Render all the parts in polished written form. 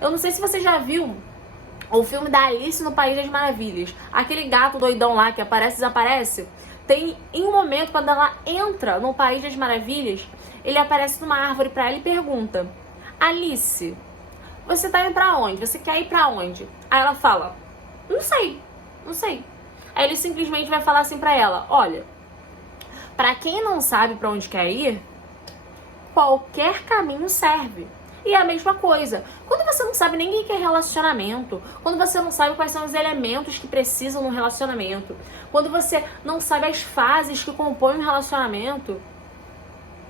Eu não sei se você já viu o filme da Alice no País das Maravilhas. Aquele gato doidão lá que aparece e desaparece. Tem, em um momento, quando ela entra no País das Maravilhas, ele aparece numa árvore pra ela e pergunta: Alice, você tá indo pra onde? Você quer ir pra onde? Aí ela fala: não sei, não sei. Aí ele simplesmente vai falar assim pra ela: olha, pra quem não sabe pra onde quer ir, qualquer caminho serve. E é a mesma coisa. Quando você não sabe nem o que é relacionamento, quando você não sabe quais são os elementos que precisam no relacionamento, quando você não sabe as fases que compõem um relacionamento,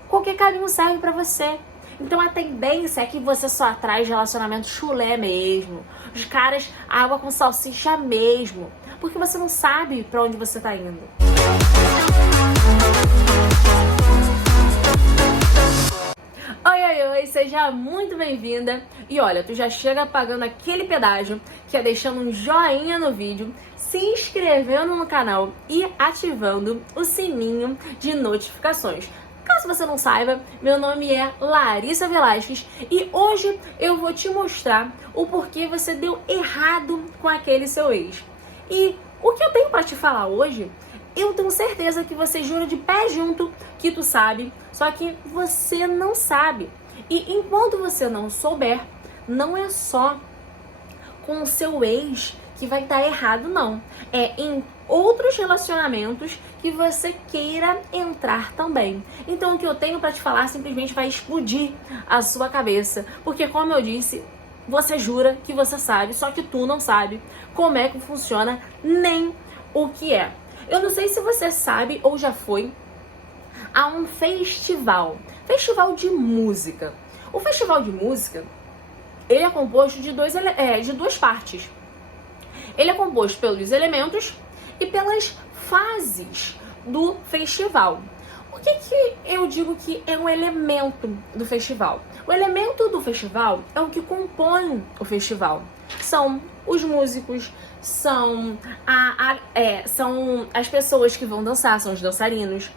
qualquer caminho serve pra você. Então a tendência é que você só atrai relacionamento chulé mesmo. Os caras, água com salsicha mesmo. Porque você não sabe pra onde você tá indo. Oi, seja muito bem-vinda. E olha, tu já chega pagando aquele pedágio, que é deixando um joinha no vídeo, se inscrevendo no canal e ativando o sininho de notificações. Caso você não saiba, meu nome é Larissa Velasquez e hoje eu vou te mostrar o porquê você deu errado com aquele seu ex. E o que eu tenho pra te falar hoje, eu tenho certeza que você jura de pé junto que tu sabe, só que você não sabe. E enquanto você não souber, não é só com o seu ex que vai estar errado, não. É em outros relacionamentos que você queira entrar também. Então o que eu tenho pra te falar simplesmente vai explodir a sua cabeça. Porque como eu disse, você jura que você sabe, só que tu não sabe como é que funciona nem o que é. Eu não sei se você sabe ou já foi a um festival de música. O festival de música, ele é composto de duas partes. Ele é composto pelos elementos e pelas fases do festival. O que eu digo que é um elemento do festival? O elemento do festival é o que compõe o festival. São os músicos, são as pessoas que vão dançar, são os dançarinos,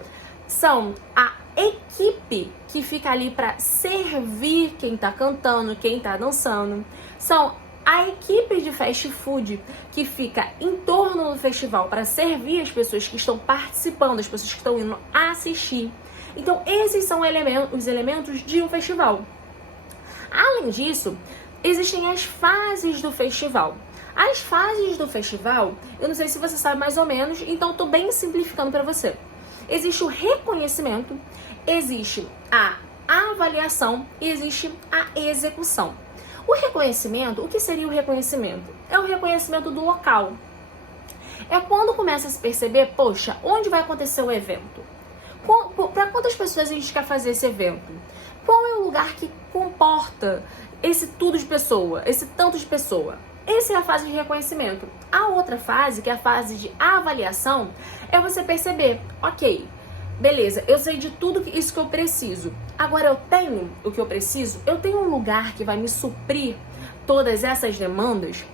são a equipe que fica ali para servir quem tá cantando, quem tá dançando, são a equipe de fast food que fica em torno do festival para servir as pessoas que estão participando, as pessoas que estão indo assistir. Então esses são os elementos de um festival. Além disso, existem as fases do festival. As fases do festival, eu não sei se você sabe mais ou menos, então tô bem simplificando para você. Existe o reconhecimento, existe a avaliação e existe a execução. O reconhecimento, o que seria o reconhecimento? É o reconhecimento do local. É quando começa a se perceber, poxa, onde vai acontecer o evento? Para quantas pessoas a gente quer fazer esse evento? Qual é o lugar que comporta esse tudo de pessoa, esse tanto de pessoa? Essa é a fase de reconhecimento. A outra fase, que é a fase de avaliação, é você perceber, ok, beleza, eu sei de tudo isso que eu preciso. Agora eu tenho o que eu preciso? Eu tenho um lugar que vai me suprir todas essas demandas?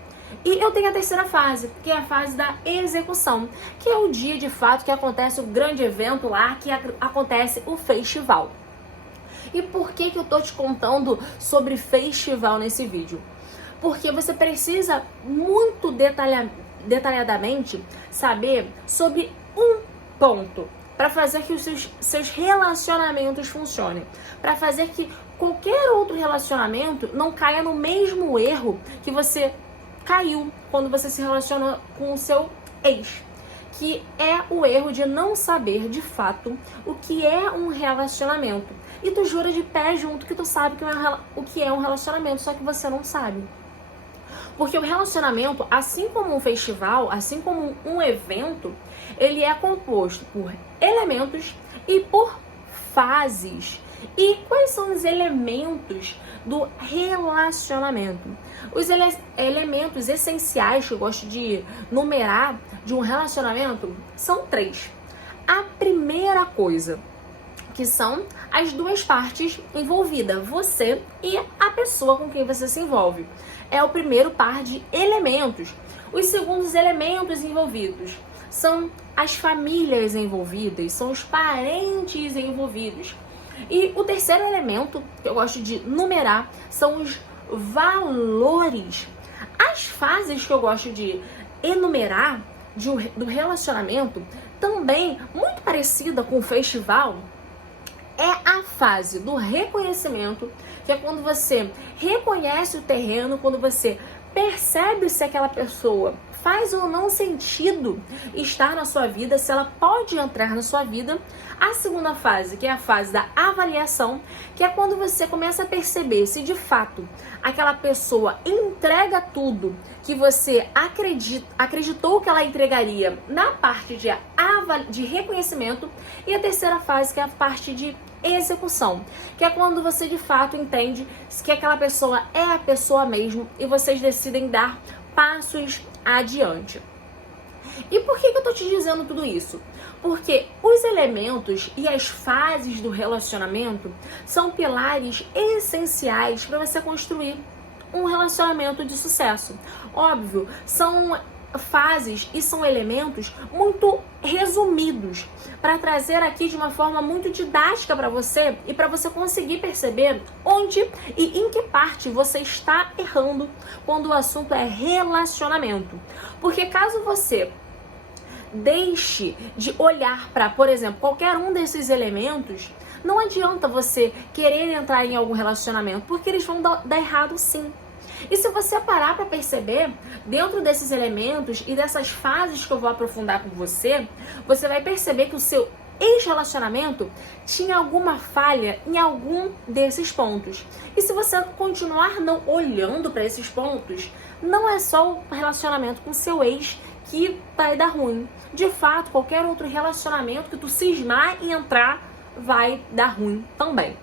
E eu tenho a terceira fase, que é a fase da execução, que é o dia de fato que acontece o grande evento lá, que acontece o festival. E por que eu tô te contando sobre festival nesse vídeo? Porque você precisa muito detalhadamente saber sobre um ponto para fazer que os seus relacionamentos funcionem, para fazer que qualquer outro relacionamento não caia no mesmo erro que você caiu quando você se relacionou com o seu ex, que é o erro de não saber de fato o que é um relacionamento. E tu jura de pé junto que tu sabe o que é um relacionamento, só que você não sabe. Porque o relacionamento, assim como um festival, assim como um evento, ele é composto por elementos e por fases. E quais são os elementos do relacionamento? Os elementos essenciais que eu gosto de numerar de um relacionamento são 3. A primeira coisa, que são as duas partes envolvidas, você e a pessoa com quem você se envolve. É o primeiro par de elementos. Os segundos elementos envolvidos são as famílias envolvidas, são os parentes envolvidos. E o terceiro elemento que eu gosto de numerar são os valores. As fases que eu gosto de enumerar do relacionamento, também muito parecida com o festival, é a fase do reconhecimento, que é quando você reconhece o terreno, quando você percebe se aquela pessoa faz ou não sentido estar na sua vida, se ela pode entrar na sua vida. A segunda fase, que é a fase da avaliação, que é quando você começa a perceber se de fato aquela pessoa entrega tudo que você acreditou que ela entregaria na parte de reconhecimento. E a terceira fase, que é a parte de execução, que é quando você de fato entende que aquela pessoa é a pessoa mesmo e vocês decidem dar passos adiante. E por que eu tô te dizendo tudo isso? Porque os elementos e as fases do relacionamento são pilares essenciais para você construir um relacionamento de sucesso. Óbvio, são fases e são elementos muito resumidos para trazer aqui de uma forma muito didática para você e para você conseguir perceber onde e em que parte você está errando quando o assunto é relacionamento. Porque caso você deixe de olhar para, por exemplo, qualquer um desses elementos, não adianta você querer entrar em algum relacionamento, porque eles vão dar errado sim. E se você parar para perceber, dentro desses elementos e dessas fases que eu vou aprofundar com você, você vai perceber que o seu ex-relacionamento tinha alguma falha em algum desses pontos. E se você continuar não olhando para esses pontos, não é só o relacionamento com seu ex que vai dar ruim. De fato, qualquer outro relacionamento que tu cismar em entrar vai dar ruim também.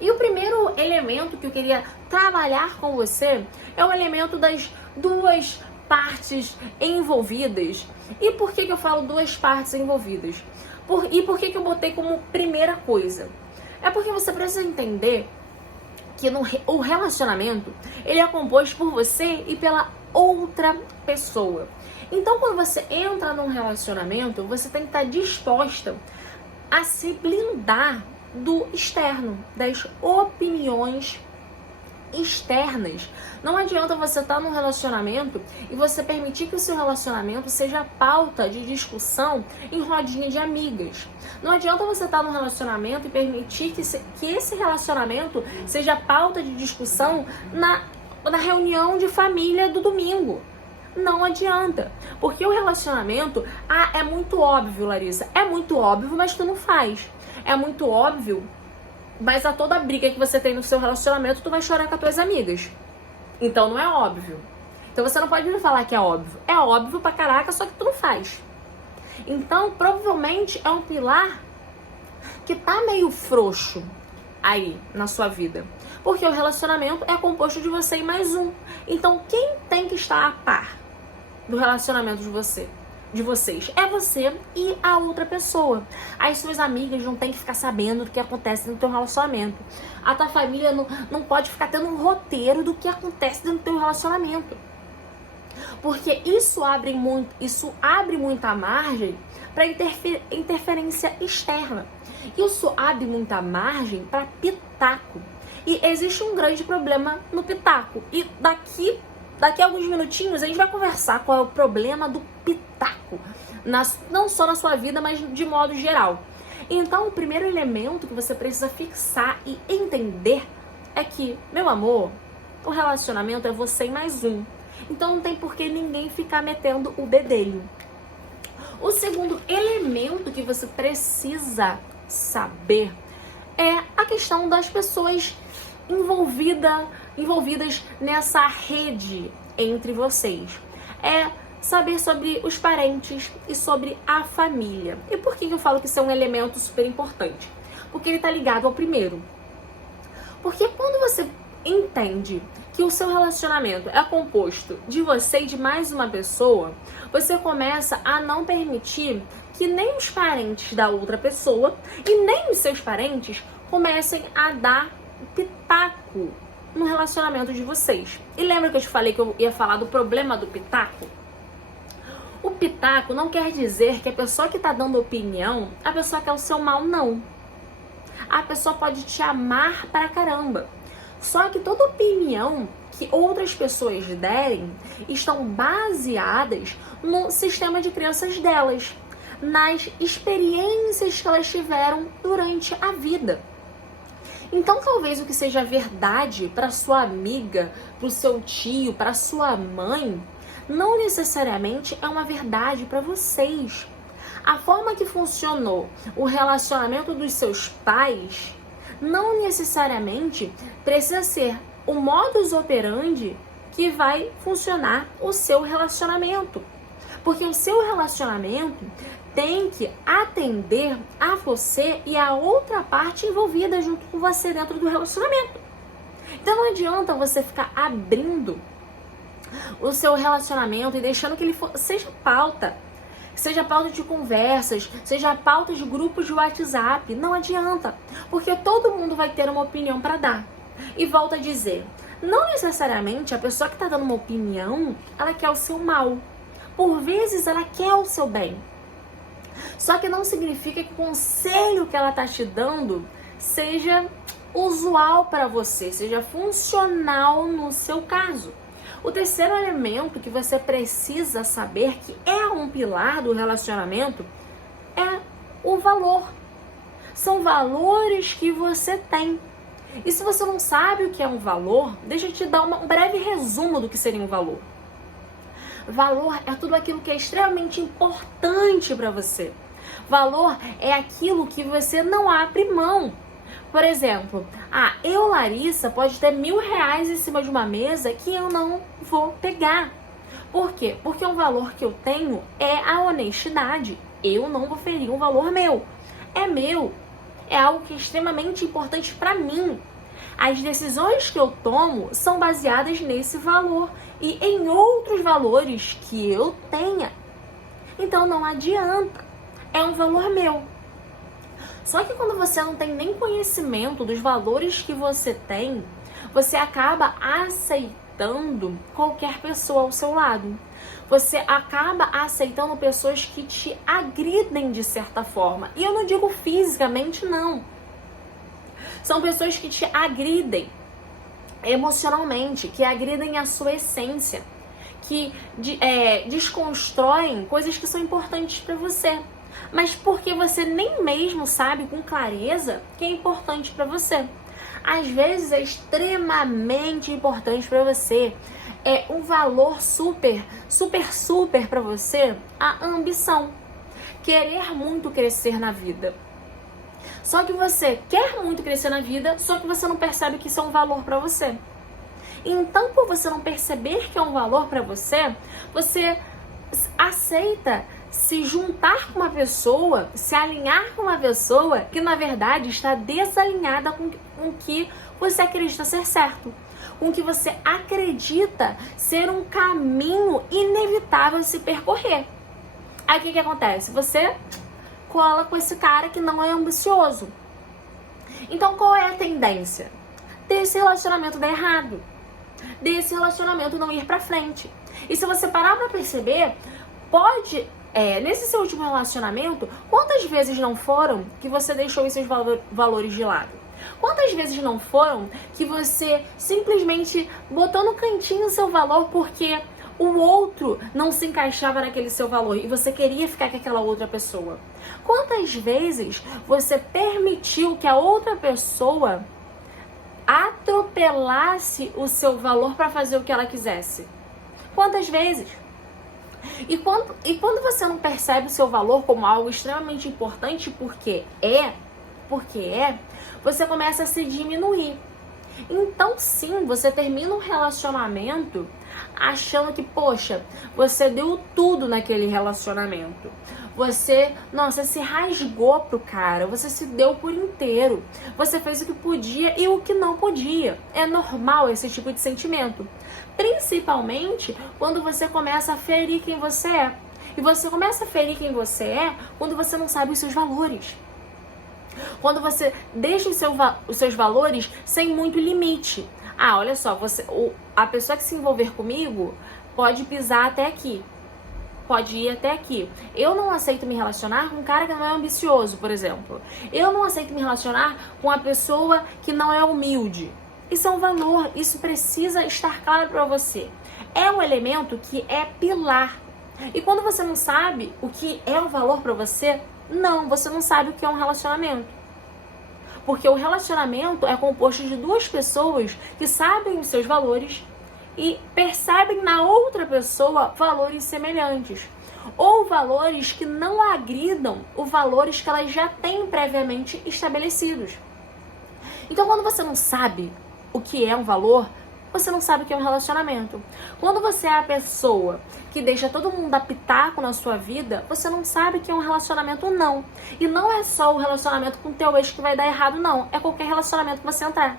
E o primeiro elemento que eu queria trabalhar com você é o elemento das duas partes envolvidas. E por que eu falo duas partes envolvidas? E por que eu botei como primeira coisa? É porque você precisa entender que o relacionamento, ele é composto por você e pela outra pessoa. Então, quando você entra num relacionamento, você tem que estar disposta a se blindar do externo, das opiniões externas. Não adianta você estar num relacionamento e você permitir que o seu relacionamento seja pauta de discussão em rodinha de amigas. Não adianta você estar num relacionamento e permitir que esse relacionamento seja pauta de discussão na reunião de família do domingo. Não adianta, porque o relacionamento, é muito óbvio, Larissa, é muito óbvio, mas tu não faz. É muito óbvio, mas a toda briga que você tem no seu relacionamento, tu vai chorar com as tuas amigas. Então não é óbvio. Então você não pode me falar que é óbvio. É óbvio pra caraca, só que tu não faz. Então, provavelmente é um pilar que tá meio frouxo aí na sua vida. Porque o relacionamento é composto de você e mais um. Então, quem tem que estar a par do relacionamento de vocês? É você e a outra pessoa. As suas amigas não tem que ficar sabendo do que acontece no teu relacionamento. A tua família não pode ficar tendo um roteiro do que acontece dentro do teu relacionamento. Porque isso abre muita margem para interferência externa. Isso abre muita margem para pitaco. E existe um grande problema no pitaco. E daqui a alguns minutinhos a gente vai conversar qual é o problema do pitaco. Não só na sua vida, mas de modo geral. Então, o primeiro elemento que você precisa fixar e entender é que, meu amor, o relacionamento é você e mais um. Então não tem por que ninguém ficar metendo o bedelho. O segundo elemento que você precisa saber é a questão das pessoas envolvidas nessa rede entre vocês. É saber sobre os parentes e sobre a família. E por que eu falo que isso é um elemento super importante? Porque ele está ligado ao primeiro. Porque quando você entende que o seu relacionamento é composto de você e de mais uma pessoa, você começa a não permitir que nem os parentes da outra pessoa e nem os seus parentes comecem a dar pitaco no relacionamento de vocês. E lembra que eu te falei que eu ia falar do problema do pitaco? O pitaco não quer dizer que a pessoa que está dando opinião, a pessoa quer o seu mal, não. A pessoa pode te amar pra caramba. Só que toda opinião que outras pessoas derem estão baseadas no sistema de crenças delas, nas experiências que elas tiveram durante a vida. Então, talvez o que seja verdade para sua amiga, para o seu tio, para sua mãe, não necessariamente é uma verdade para vocês. A forma que funcionou o relacionamento dos seus pais não necessariamente precisa ser o modus operandi que vai funcionar o seu relacionamento. Porque o seu relacionamento tem que atender a você e a outra parte envolvida junto com você dentro do relacionamento. Então não adianta você ficar abrindo o seu relacionamento e deixando que ele seja pauta de conversas, seja pauta de grupos de WhatsApp. Não adianta, porque todo mundo vai ter uma opinião para dar. E volto a dizer, não necessariamente a pessoa que está dando uma opinião, ela quer o seu mal. Por vezes ela quer o seu bem. Só que não significa que o conselho que ela está te dando seja usual para você, seja funcional no seu caso. O terceiro elemento que você precisa saber, que é um pilar do relacionamento, é o valor. São valores que você tem. E se você não sabe o que é um valor, deixa eu te dar um breve resumo do que seria um valor. Valor é tudo aquilo que é extremamente importante para você. Valor é aquilo que você não abre mão. Por exemplo, eu, Larissa, pode ter R$1.000 em cima de uma mesa que eu não vou pegar. Por quê? Porque um valor que eu tenho é a honestidade. Eu não vou ferir um valor meu. É meu. É algo que é extremamente importante para mim. As decisões que eu tomo são baseadas nesse valor e em outros valores que eu tenha. Então não adianta. É um valor meu. Só que quando você não tem nem conhecimento dos valores que você tem, você acaba aceitando qualquer pessoa ao seu lado. Você acaba aceitando pessoas que te agridem de certa forma. E eu não digo fisicamente, não. São pessoas que te agridem emocionalmente, que agridem a sua essência, que desconstroem coisas que são importantes para você. Mas porque você nem mesmo sabe com clareza que é importante para você. Às vezes é extremamente importante para você. É um valor super para você a ambição. Querer muito crescer na vida. Só que você quer muito crescer na vida, só que você não percebe que isso é um valor para você. Então, por você não perceber que é um valor para você, você aceita se juntar com uma pessoa, se alinhar com uma pessoa que na verdade está desalinhada com o que você acredita ser certo, com o que você acredita ser um caminho inevitável de se percorrer. Aí o que acontece? Você cola com esse cara que não é ambicioso. Então qual é a tendência? Desse relacionamento dar errado, desse relacionamento não ir pra frente. E se você parar pra perceber, pode... nesse seu último relacionamento, quantas vezes não foram que você deixou esses valores de lado? Quantas vezes não foram que você simplesmente botou no cantinho o seu valor porque o outro não se encaixava naquele seu valor e você queria ficar com aquela outra pessoa? Quantas vezes você permitiu que a outra pessoa atropelasse o seu valor para fazer o que ela quisesse? Quantas vezes? E quando você não percebe o seu valor como algo extremamente importante porque você começa a se diminuir. Então sim, você termina um relacionamento achando que, poxa, você deu tudo naquele relacionamento. Você se rasgou pro cara, você se deu por inteiro. Você fez o que podia e o que não podia. É normal esse tipo de sentimento. Principalmente quando você começa a ferir quem você é. E você começa a ferir quem você é quando você não sabe os seus valores. Quando você deixa os seus valores sem muito limite. Olha só, a pessoa que se envolver comigo pode pisar até aqui. Pode ir até aqui. Eu não aceito me relacionar com um cara que não é ambicioso, por exemplo. Eu não aceito me relacionar com uma pessoa que não é humilde. Isso é um valor, isso precisa estar claro para você. É um elemento que é pilar. E quando você não sabe o que é o valor para você, você não sabe o que é um relacionamento. Porque o relacionamento é composto de duas pessoas que sabem os seus valores e percebem na outra pessoa valores semelhantes. Ou valores que não agridam os valores que elas já têm previamente estabelecidos. Então, quando você não sabe o que é um valor, você não sabe o que é um relacionamento. Quando você é a pessoa que deixa todo mundo dar pitaco na sua vida, você não sabe o que é um relacionamento, não. E não é só o relacionamento com o teu ex que vai dar errado, não. É qualquer relacionamento que você entrar.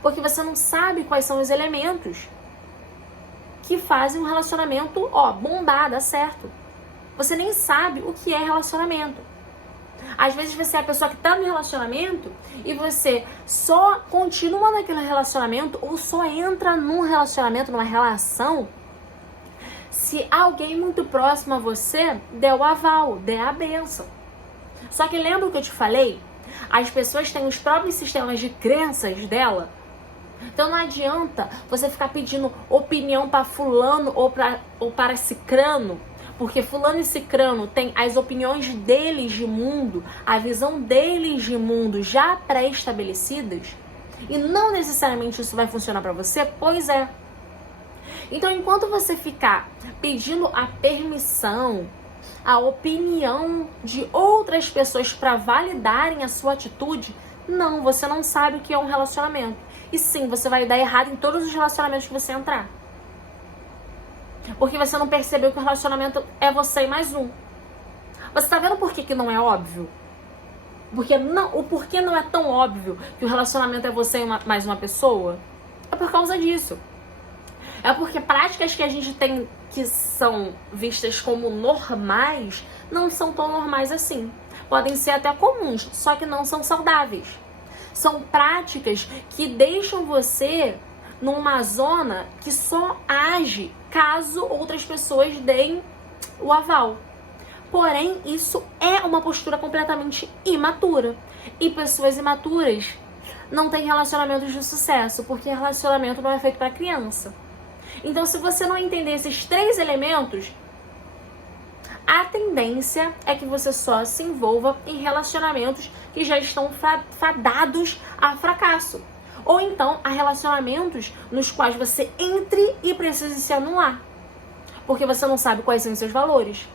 Porque você não sabe quais são os elementos que fazem um relacionamento, bombar, dar certo. Você nem sabe o que é relacionamento. Às vezes você é a pessoa que está no relacionamento e você só continua naquele relacionamento ou só entra num relacionamento, numa relação, se alguém muito próximo a você der o aval, der a bênção. Só que lembra o que eu te falei? As pessoas têm os próprios sistemas de crenças dela. Então não adianta você ficar pedindo opinião para fulano ou para cicrano, porque fulano e cicrano têm as opiniões deles de mundo, a visão deles de mundo já pré-estabelecidas, e não necessariamente isso vai funcionar para você, pois é. Então, enquanto você ficar pedindo a permissão, a opinião de outras pessoas para validarem a sua atitude, você não sabe o que é um relacionamento. E sim, você vai dar errado em todos os relacionamentos que você entrar. Porque você não percebeu que o relacionamento é você e mais um. Você tá vendo por que não é óbvio? O porquê não é tão óbvio que o relacionamento é você e mais uma pessoa? É por causa disso. É porque práticas que a gente tem que são vistas como normais não são tão normais assim. Podem ser até comuns, só que não são saudáveis. São práticas que deixam você numa zona que só age caso outras pessoas deem o aval. Porém, isso é uma postura completamente imatura. E pessoas imaturas não têm relacionamentos de sucesso, porque relacionamento não é feito para criança. Então, se você não entender esses 3 elementos, a tendência é que você só se envolva em relacionamentos que já estão fadados a fracasso. Ou então, a relacionamentos nos quais você entre e precise se anular. Porque você não sabe quais são os seus valores.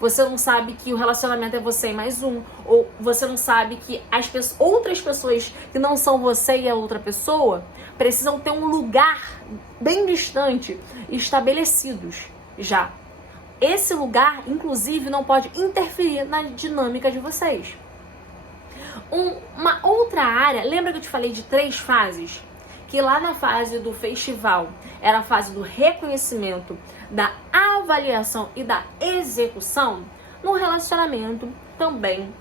Você não sabe que o relacionamento é você e mais um. Ou você não sabe que as outras pessoas que não são você e a outra pessoa precisam ter um lugar bem distante, estabelecidos já. Esse lugar, inclusive, não pode interferir na dinâmica de vocês. Uma outra área, lembra que eu te falei de 3 fases? Que lá na fase do festival era a fase do reconhecimento, da avaliação e da execução. No relacionamento também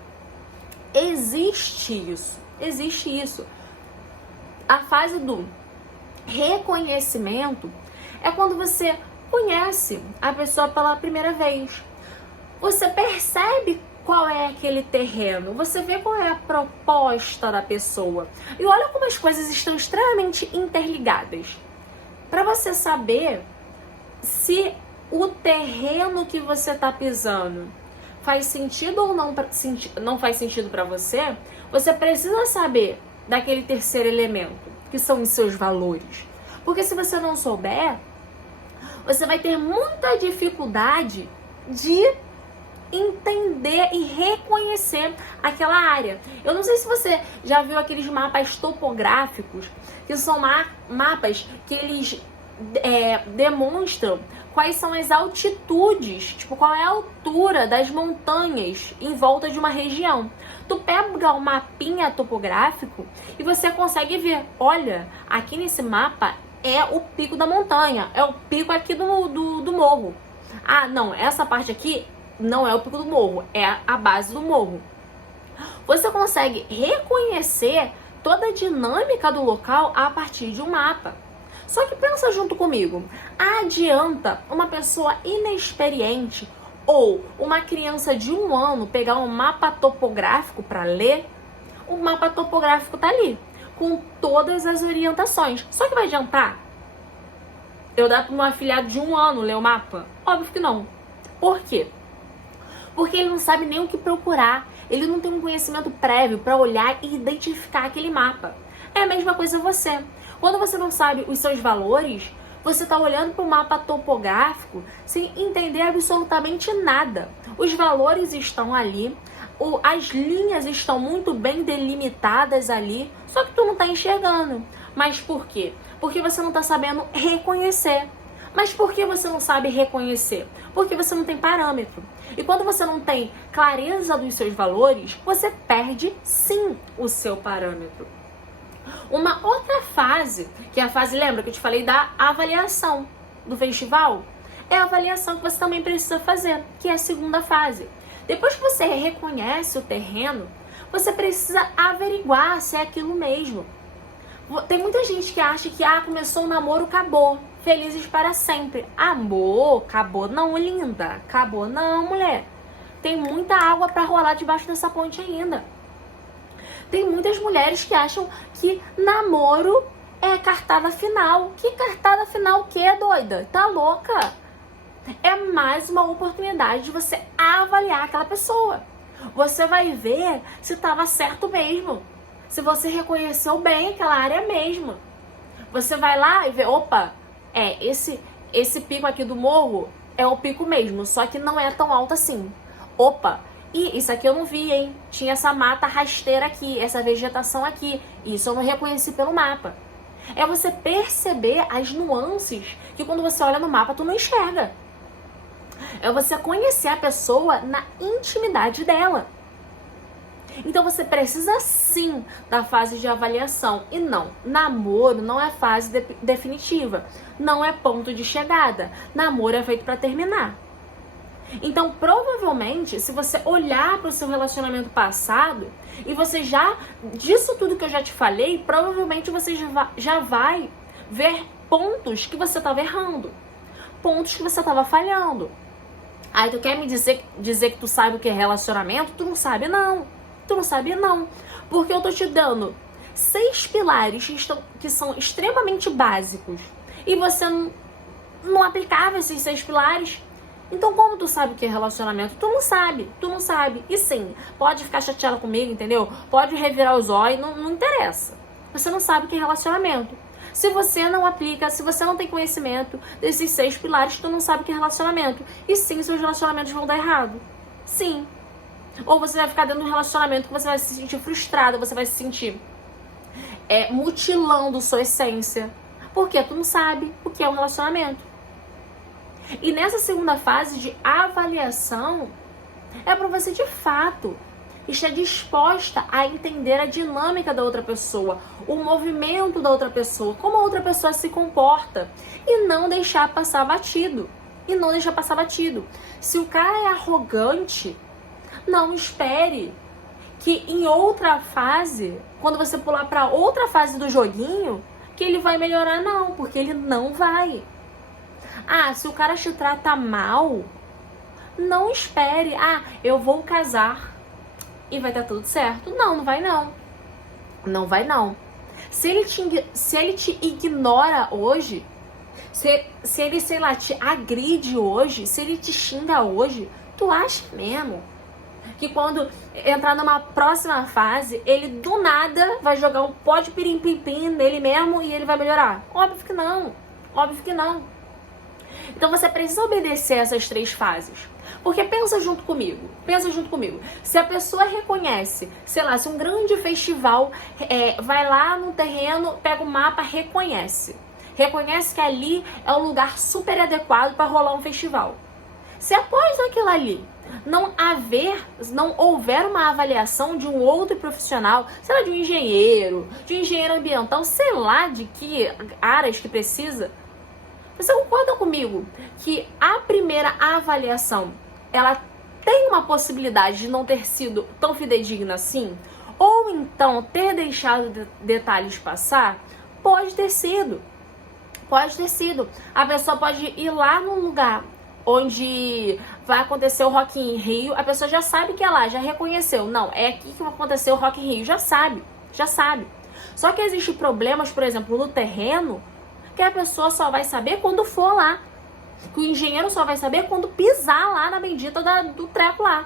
existe isso. A fase do reconhecimento é quando você conhece a pessoa pela primeira vez. Você percebe qual é aquele terreno, você vê qual é a proposta da pessoa. E olha como as coisas estão extremamente interligadas. Para você saber se o terreno que você está pisando faz sentido ou não faz sentido para você, você precisa saber daquele terceiro elemento, que são os seus valores. Porque se você não souber, você vai ter muita dificuldade de entender e reconhecer aquela área. Eu não sei se você já viu aqueles mapas topográficos, que são mapas que eles demonstram quais são as altitudes, tipo, qual é a altura das montanhas em volta de uma região. Tu pega um mapinha topográfico e você consegue ver, olha, aqui nesse mapa é o pico da montanha, é o pico aqui do morro. Ah, não, essa parte aqui não é o pico do morro, é a base do morro. Você consegue reconhecer toda a dinâmica do local a partir de um mapa. Só que pensa junto comigo, adianta uma pessoa inexperiente ou uma criança de 1 ano pegar um mapa topográfico para ler? O mapa topográfico tá ali, com todas as orientações. Só que vai adiantar eu dar para um afilhado de 1 ano ler o mapa? Óbvio que não. Por quê? Porque ele não sabe nem o que procurar. Ele não tem um conhecimento prévio para olhar e identificar aquele mapa. É a mesma coisa você. Quando você não sabe os seus valores, você está olhando para o mapa topográfico sem entender absolutamente nada. Os valores estão ali, as linhas estão muito bem delimitadas ali, só que tu não está enxergando. Mas por quê? Porque você não está sabendo reconhecer. Mas por que você não sabe reconhecer? Porque você não tem parâmetro. E quando você não tem clareza dos seus valores, você perde sim o seu parâmetro. Uma outra fase, que é a fase, lembra que eu te falei da avaliação do festival? É a avaliação que você também precisa fazer, que é a segunda fase. Depois que você reconhece o terreno, você precisa averiguar se é aquilo mesmo. Tem muita gente que acha que começou o namoro, acabou. Felizes para sempre. Amor, acabou não, linda. Acabou não, mulher. Tem muita água para rolar debaixo dessa ponte ainda. Tem muitas mulheres que acham que namoro é cartada final. Que cartada final o quê, doida? Tá louca? É mais uma oportunidade de você avaliar aquela pessoa. Você vai ver se estava certo mesmo. Se você reconheceu bem aquela área mesmo. Você vai lá e vê, opa, esse pico aqui do morro é o pico mesmo, só que não é tão alto assim. Opa, e isso aqui eu não vi, hein? Tinha essa mata rasteira aqui, essa vegetação aqui. Isso eu não reconheci pelo mapa. É você perceber as nuances que quando você olha no mapa tu não enxerga. É você conhecer a pessoa na intimidade dela. Então você precisa sim da fase de avaliação. E não, namoro não é fase definitiva. Não é ponto de chegada. Namoro é feito para terminar. Então, provavelmente, se você olhar para o seu relacionamento passado e você disso tudo que eu já te falei, provavelmente você já vai ver pontos que você estava errando, pontos que você estava falhando. Aí tu quer me dizer que tu sabe o que é relacionamento? Tu não sabe não. Tu não sabe não. Porque eu tô te dando 6 pilares que são extremamente básicos e você não aplicava esses 6 pilares. Então, como tu sabe o que é relacionamento? Tu não sabe. E sim, pode ficar chateada comigo, entendeu? Pode revirar os olhos, não interessa. Você não sabe o que é relacionamento. Se você não aplica, se você não tem conhecimento desses 6 pilares, tu não sabe o que é relacionamento. E sim, seus relacionamentos vão dar errado. Sim. Ou você vai ficar dentro de um relacionamento que você vai se sentir frustrada, você vai se sentir mutilando sua essência. Porque tu não sabe o que é um relacionamento. E nessa segunda fase de avaliação, é para você de fato estar disposta a entender a dinâmica da outra pessoa, o movimento da outra pessoa, como a outra pessoa se comporta e não deixar passar batido. Se o cara é arrogante, não espere que em outra fase, quando você pular para outra fase do joguinho, que ele vai melhorar, não, porque ele não vai. Se o cara te trata mal, não espere, eu vou casar e vai dar tudo certo. Não vai não. Não vai não. Se ele te ignora hoje, se ele, sei lá, te agride hoje, se ele te xinga hoje, tu acha mesmo que quando entrar numa próxima fase, ele do nada vai jogar um pó de pirim-pim-pim nele mesmo e ele vai melhorar? Óbvio que não. Então você precisa obedecer essas 3 fases. Porque pensa junto comigo. Se a pessoa reconhece, sei lá, se um grande festival vai lá no terreno, pega o mapa, reconhece que ali é um lugar super adequado para rolar um festival. Se após aquilo ali não houver uma avaliação de um outro profissional, sei lá, de um engenheiro ambiental, sei lá de que áreas que precisa, você concorda comigo que a primeira avaliação, ela tem uma possibilidade de não ter sido tão fidedigna assim? Ou então ter deixado detalhes passar? Pode ter sido. A pessoa pode ir lá num lugar onde vai acontecer o Rock in Rio, a pessoa já sabe que é lá, já reconheceu. Não, é aqui que vai acontecer o Rock in Rio, já sabe. Só que existem problemas, por exemplo, no terreno, que a pessoa só vai saber quando for lá. Que o engenheiro só vai saber quando pisar lá na bendita do treco lá.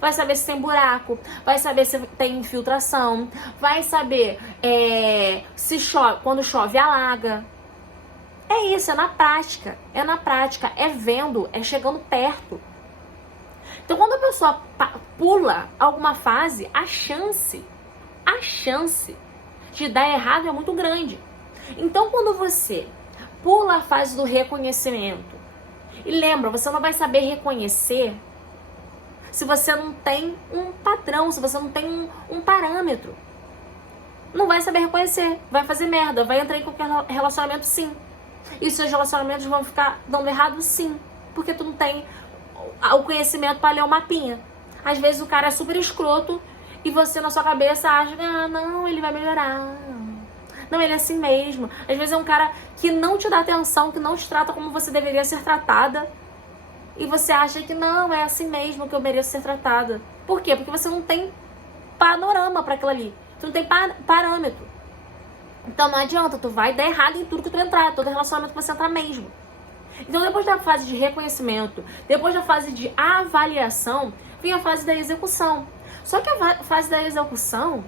Vai saber se tem buraco, vai saber se tem infiltração, vai saber se chove, quando chove alaga. É isso, é na prática, é vendo, é chegando perto. Então, quando a pessoa pula alguma fase, a chance de dar errado é muito grande. Então, quando você pula a fase do reconhecimento, e lembra, você não vai saber reconhecer se você não tem um padrão, se você não tem um parâmetro. Não vai saber reconhecer, vai fazer merda, vai entrar em qualquer relacionamento sim. E seus relacionamentos vão ficar dando errado sim, porque tu não tem o conhecimento para ler o mapinha. Às vezes o cara é super escroto e você na sua cabeça acha, não, ele vai melhorar. Não, ele é assim mesmo. Às vezes é um cara que não te dá atenção, que não te trata como você deveria ser tratada. E você acha que não, é assim mesmo que eu mereço ser tratada. Por quê? Porque você não tem panorama para aquilo ali. Tu não tem parâmetro. Então não adianta, tu vai dar errado em tudo que tu entrar, todo relacionamento que você entrar mesmo. Então depois da fase de reconhecimento, depois da fase de avaliação, vem a fase da execução. Só que a fase da execução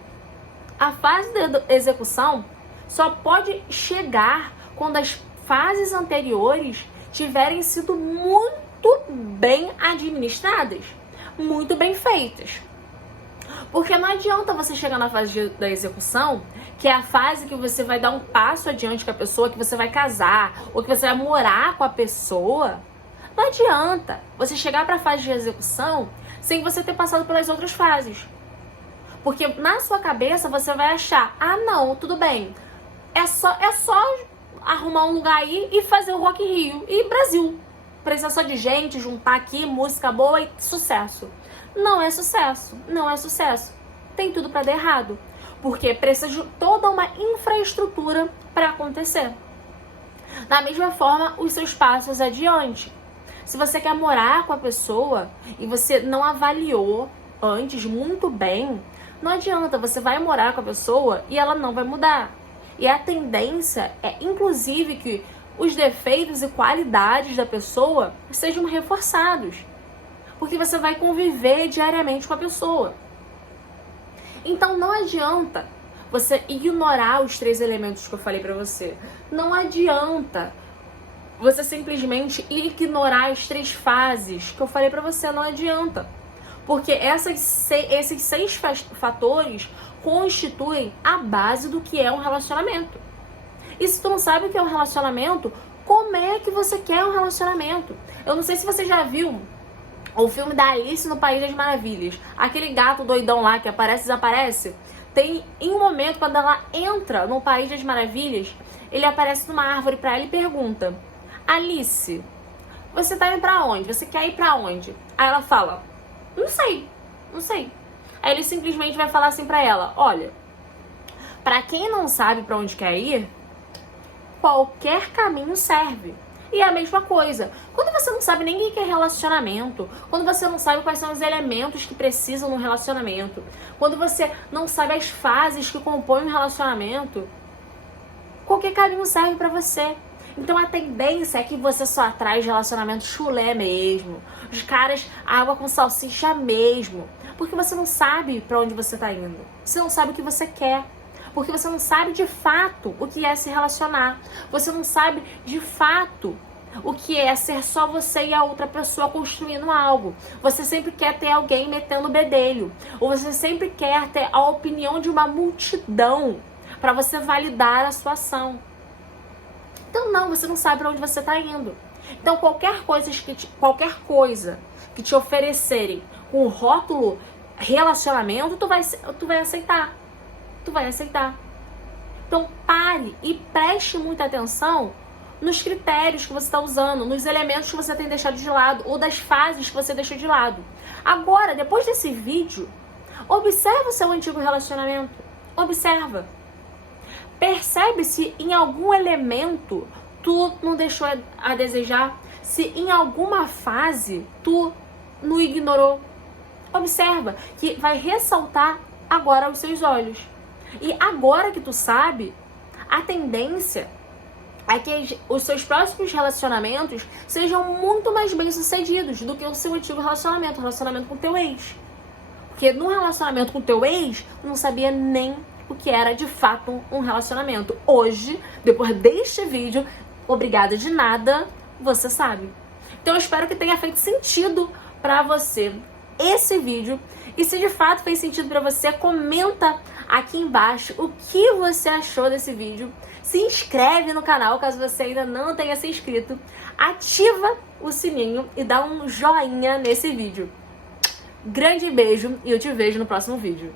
só pode chegar quando as fases anteriores tiverem sido muito bem administradas, muito bem feitas. Porque não adianta você chegar na fase da execução, que é a fase que você vai dar um passo adiante com a pessoa, que você vai casar, ou que você vai morar com a pessoa. Não adianta você chegar para a fase de execução sem você ter passado pelas outras fases. Porque na sua cabeça você vai achar, não, tudo bem, é só arrumar um lugar aí e fazer o Rock in Rio e Brasil. Precisa só de gente, juntar aqui, música boa e sucesso. Não é sucesso, não é sucesso. Tem tudo para dar errado. Porque precisa de toda uma infraestrutura para acontecer. Da mesma forma, os seus passos adiante. Se você quer morar com a pessoa e você não avaliou antes muito bem, não adianta, você vai morar com a pessoa e ela não vai mudar. E a tendência é, inclusive, que os defeitos e qualidades da pessoa sejam reforçados. Porque você vai conviver diariamente com a pessoa. Então não adianta você ignorar os 3 elementos que eu falei pra você. Não adianta você simplesmente ignorar as 3 fases que eu falei pra você. Não adianta. Porque esses 6 fatores constituem a base do que é um relacionamento. E se tu não sabe o que é um relacionamento, como é que você quer um relacionamento? Eu não sei se você já viu o filme da Alice no País das Maravilhas. Aquele gato doidão lá que aparece e desaparece. Tem em um momento, quando ela entra no País das Maravilhas, ele aparece numa árvore pra ela e pergunta: Alice, você tá indo pra onde? Você quer ir pra onde? Aí ela fala: não sei. Aí ele simplesmente vai falar assim pra ela: olha, pra quem não sabe pra onde quer ir, qualquer caminho serve. E é a mesma coisa. Quando você não sabe nem o que é relacionamento, quando você não sabe quais são os elementos que precisam no relacionamento, quando você não sabe as fases que compõem um relacionamento, qualquer caminho serve pra você. Então a tendência é que você só atrai relacionamento chulé mesmo, os caras água com salsicha mesmo, porque você não sabe pra onde você tá indo, você não sabe o que você quer. Porque você não sabe de fato o que é se relacionar. Você não sabe de fato o que é ser só você e a outra pessoa construindo algo. Você sempre quer ter alguém metendo bedelho. Ou você sempre quer ter a opinião de uma multidão para você validar a sua ação. Então não, você não sabe para onde você está indo. Então qualquer coisa que te oferecerem com o rótulo relacionamento, tu vai aceitar. Tu vai aceitar. Então pare e preste muita atenção nos critérios que você está usando, nos elementos que você tem deixado de lado ou das fases que você deixou de lado. Agora, depois desse vídeo, observa o seu antigo relacionamento. Observa. Percebe se em algum elemento tu não deixou a desejar, se em alguma fase tu não ignorou. Observa que vai ressaltar agora aos seus olhos. E agora que tu sabe, a tendência é que os seus próximos relacionamentos sejam muito mais bem-sucedidos do que o seu antigo relacionamento, o relacionamento com teu ex. Porque no relacionamento com teu ex, tu não sabia nem o que era de fato um relacionamento. Hoje, depois deste vídeo, obrigada de nada, você sabe. Então eu espero que tenha feito sentido pra você esse vídeo. E se de fato fez sentido pra você, comenta aqui embaixo o que você achou desse vídeo. Se inscreve no canal caso você ainda não tenha se inscrito. Ativa o sininho e dá um joinha nesse vídeo. Grande beijo e eu te vejo no próximo vídeo.